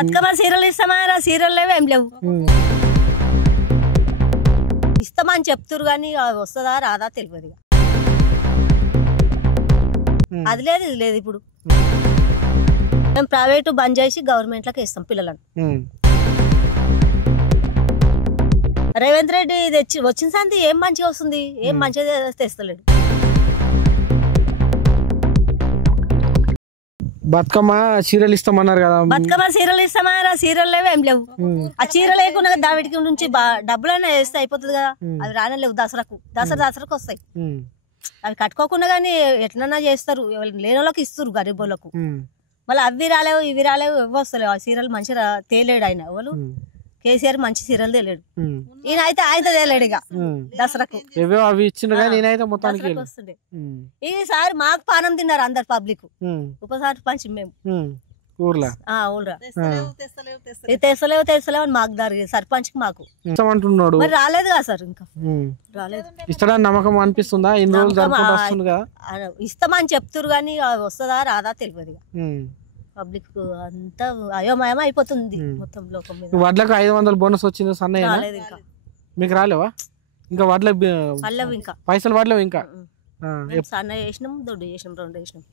Bathukamma serial ఇస్తామా serial లేవు ఏం లేవు ఇస్తామని చెప్తురు కానీ వస్తుందా రాదా తెలియదు అది లేదు ఇది లేదు ఇప్పుడు మేము ప్రైవేట్ బంద్ చేసి గవర్నమెంట్ లోకి ఇస్తాం పిల్లలను రేవంత్ రెడ్డి తెచ్చి వచ్చిన సంతి ఏం మంచిగా వస్తుంది ఏం మంచిగా తెస్తలేడు బతుకమ్మ సీరియల్ ఇస్తామన్నారు కదా బతుకమ్మ సీరియల్ ఇస్తామా సీరియల్ లేవు ఏం లేవు ఆ చీర లేకుండా దావిటికి నుంచి డబ్బులైనా వేస్తే అయిపోతుంది కదా అవి రానలేవు దసరాకు వస్తాయి అవి కట్టుకోకుండా కానీ ఎట్లన్నా చేస్తారు లేని వాళ్ళకి ఇస్తారు గరీబ్ వాళ్ళకు మళ్ళీ అవి రాలేవు ఇవి రాలేవు ఇవి వస్తలేవు ఆ సీరియల్ మంచిగా తేలేడు ఆయన వాళ్ళు కేసీఆర్ మంచి సీరియల్ తేలేడు ఈయన అయితే ఆయన తేలేడు ఇక దసరాకు అవి ఇచ్చిన వస్తుండే ఈసారి మాకు పానం తిన్నారు అందరు పబ్లిక్ ఉపసారి పంచి మేము ఊర్రా తెస్తలేవు అని మాకు దారి సర్పంచ్ కి మాకు మరి రాలేదు కదా సార్ ఇంకా రాలేదు ఇస్తాడని నమ్మకం అనిపిస్తుందా ఇన్ని రోజులు జరుపుకుంటూ వస్తుంది కదా ఇస్తామని చెప్తురు కానీ వస్తుందా రాదా తెలియదు పబ్లిక్ అంతా అయోమయం అయిపోతుంది మొత్తం లోకం మీద వడ్లకు 500 బోనస్ వచ్చింది సన్నయ్య రాలేదు ఇంకా మీకు రాలేవా ఇంకా వడ్ల ఇంకా పైసలు వడ్లేవు ఇంకా సన్న చేసినాం దొడ్డు చేసినాం రెండు చేసినాం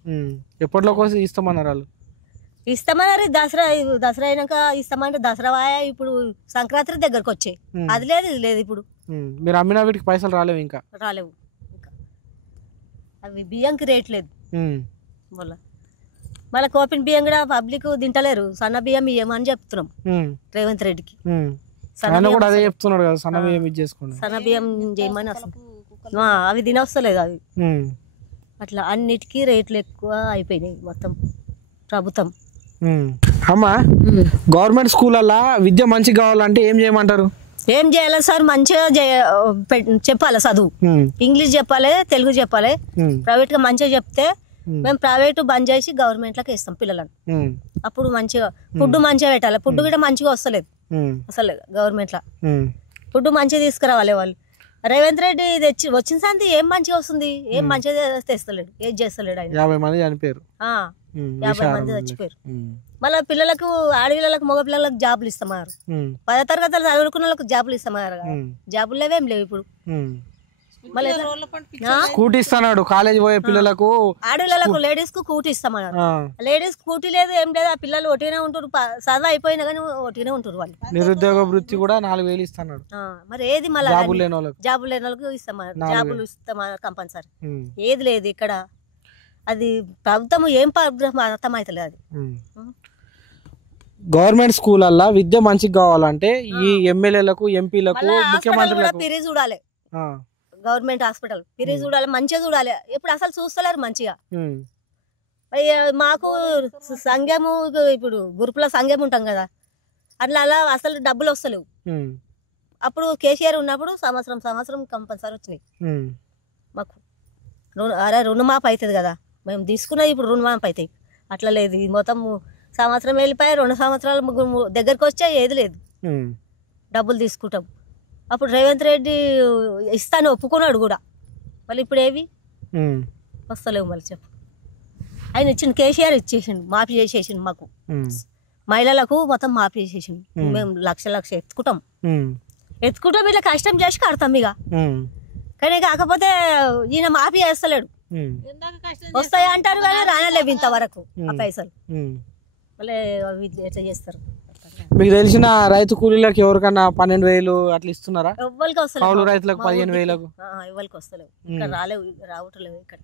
ఎప్పటిలో కోసం ఇస్తామన్నారు వాళ్ళు ఇస్తామన్నారు దసరా అయినాక ఇస్తామంటే దసరా ఇప్పుడు సంక్రాంతి దగ్గరకు వచ్చాయి అది లేదు ఇది లేదు ఇప్పుడు మీరు అమ్మిన వీటికి పైసలు రాలేవు ఇంకా ఇంకా అవి బియ్యంకి రేట్ లేదు మళ్ళీ కోపిన్ బియ్యం కూడా పబ్లిక్ తింటలేరు సన్న బియ్యం ఇయ్యమని చెప్తున్నాం రేవంత్ రెడ్డికి సన్న బియ్యం చేయమని వస్తుంది అవి తినొస్తలేదు అవి అట్లా అన్నిటికీ రేట్లు ఎక్కువ అయిపోయినాయి మొత్తం ప్రభుత్వం అమ్మా గవర్నమెంట్ స్కూళ్ళల్లో విద్య మంచిగా కావాలంటే ఏం చేయమంటారు ఏం చేయాలి సార్ మంచిగా చెప్పాలి చదువు ఇంగ్లీష్ చెప్పాలి తెలుగు చెప్పాలి ప్రైవేట్ గా మంచిగా చెప్తే మేము ప్రైవేట్ బంద్ చేసి గవర్నమెంట్ లోకి ఇస్తాం పిల్లలను అప్పుడు మంచిగా ఫుడ్ మంచిగా పెట్టాలి ఫుడ్ కూడా మంచిగా వస్తలేదు అసలు గవర్నమెంట్ లో ఫుడ్ మంచిగా తీసుకురావాలి వాళ్ళు రేవంత్ రెడ్డి తెచ్చి వచ్చిన సంతి ఏం మంచిగా వస్తుంది ఏం మంచిగా తెస్తలేడు ఏం చేస్తలేడు ఆయన 50 మంది చనిపోయారు 50 మంది చచ్చిపోయారు మళ్ళీ పిల్లలకు ఆడపిల్లలకు మగ పిల్లలకు జాబులు ఇస్తామన్నారు 10వ తరగతి చదువుకున్న వాళ్ళకి జాబులు ఇస్తామన్నారు జాబులు లేవేం లేవు ఇప్పుడు స్కూటీ ఇస్తున్నాడు కాలేజ్ పోయే పిల్లలకు ఆడపిల్లలకు లేడీస్ కు స్కూటీ ఇస్తామన్నారు లేడీస్ స్కూటీ లేదు ఏం లేదు ఆ పిల్లలు ఒట్టినే ఉంటారు చదువు అయిపోయినా కానీ ఒట్టినే ఉంటారు వాళ్ళు నిరుద్యోగ వృత్తి కూడా 4000 ఇస్తున్నాడు మరి ఏది మళ్ళీ జాబులు లేని వాళ్ళకి ఇస్తామన్నారు జాబులు ఇస్తామన్నారు కంపల్సరీ ఏది లేదు ఇక్కడ అది ప్రభుత్వం ఏం అర్థం అవుతలేదు అది గవర్నమెంట్ స్కూళ్ళల్లో విద్య మంచిగా కావాలంటే ఈ ఎమ్మెల్యేలకు ఎంపీలకు ముఖ్యమంత్రులకు పిరి చూడాలి గవర్నమెంట్ హాస్పిటల్ పిరి చూడాలి మంచిగా చూడాలి ఇప్పుడు అసలు చూస్తలేరు మంచిగా మాకు సంఘము ఇప్పుడు గురుకుల సంఘం ఉంటాం కదా అట్లా అలా అసలు డబ్బులు వస్తలేవు అప్పుడు కేసీఆర్ ఉన్నప్పుడు సంవత్సరం కంపల్సరీ వచ్చినాయి మాకు అరే రుణమాఫీ అవుతుంది కదా మేము తీసుకున్నది ఇప్పుడు రుణమాఫీ అవుతాయి అట్లా లేదు మొత్తం సంవత్సరం వెళ్ళిపోయి 2 సంవత్సరాలు దగ్గరకు వచ్చా ఏది లేదు డబ్బులు తీసుకుంటాం అప్పుడు రేవంత్ రెడ్డి ఇస్తాను ఒప్పుకున్నాడు కూడా మళ్ళీ ఇప్పుడు ఏవి వస్తలేవు మళ్ళీ చెప్పు ఆయన ఇచ్చిన కేసీఆర్ ఇచ్చేసిండు మాఫీ చేసేసిండు మాకు మహిళలకు మొత్తం మాఫీ చేసేసిండు మేము లక్ష ఎత్తుకుంటాం ఇట్లా కష్టం చేసి కడతాం ఇక కానీ కాకపోతే ఈయన మాఫీ చేస్తలేడు వస్తాయి అంటారు కానీ రానలేవు ఇంతవరకు ఆ పైసలు మళ్ళీ ఎట్లా చేస్తారు మీకు తెలిసిన రైతు కూలీలకు ఎవరికన్నా 12,000 అట్లా ఇస్తున్నారా ఎవరికి వస్తలేవు రైతులకు 15,000 ఎవరికి వస్తలేవు ఇక్కడ రావట్లేవు ఇక్కడ